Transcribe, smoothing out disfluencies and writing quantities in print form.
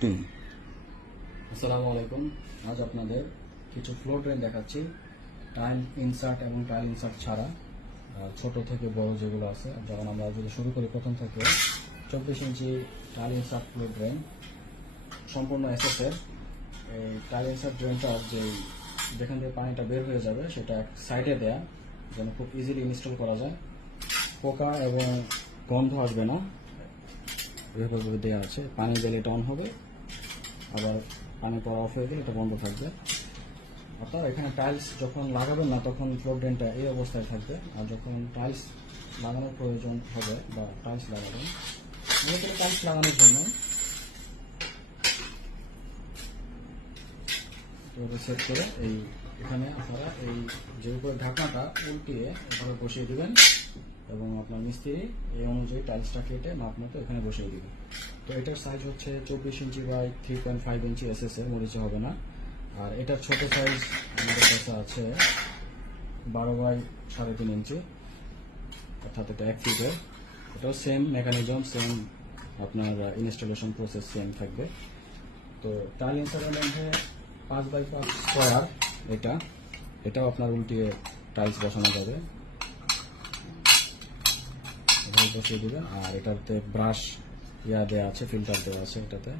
আসসালামু আলাইকুম। আজ আপনাদের কিছু ফ্লোর ড্রেন দেখাচ্ছি, টাইল ইনসার্ট এবং টাইল ইনসার্ট ছাড়া ছোট থেকে বড় যেগুলো আছে। যেমন আমরা যদি শুরু করি প্রথম থেকে 24 ইঞ্চি টাইল ইনসার্ট ফ্লোর ড্রেন, সম্পূর্ণ এসএসের। এই টাইল ইনসার্ট ড্রেনটা যেখান থেকে পানিটা বের হয়ে যাবে সেটা এক সাইডে দেয়া, যেন খুব ইজিলি ইনস্টল করা যায়, পোকা এবং গন্ধ আসবে না, এভাবে দেওয়া আছে। পানি দিলে এটা অন হবে, আবার পানি পড়া অফ হয়ে গেলে এটা বন্ধ থাকবে। অর্থাৎ এখানে টাইলস যখন লাগাবেন না তখন ফ্লোর ড্রেনটা এই অবস্থায় থাকবে, আর যখন টাইলস লাগানোর প্রয়োজন হবে বা টাইলস লাগাবেন, মূলত টাইলস লাগানোর জন্য সেট করে এখানে আপনারা এই যে উপরে ঢাকনাটা উল্টিয়ে এভাবে বসিয়ে দিবেন এবং আপনার মিস্ত্রি এই অনুযায়ী টাইলসটা কেটে মাপ মতো এখানে বসিয়ে দিবেন। তো এটার সাইজ হচ্ছে 24 ইঞ্চি বাই 3.5 ইঞ্চি এসএসএর, মরিচে হবে না। আর এটার ছোট সাইজ আমাদের কাছে আছে 12 বাই 3.5 ইঞ্চি, অর্থাৎ এটা 1 ফিটের। এটাও সেম মেকানিজম, সেম আপনার ইনস্টলেশন প্রসেস সেম থাকবে। তো টাইল ইনসার্টের মধ্যে 5 বাই 5 স্কোয়ার, এটাও আপনার উল্টিয়ে টাইলস বসানো যাবে, এভাবে বসিয়ে দেবেন। আর এটাতে ব্রাশ দেওয়া আছে, ফিল্টার দেওয়া আছে এটাতে।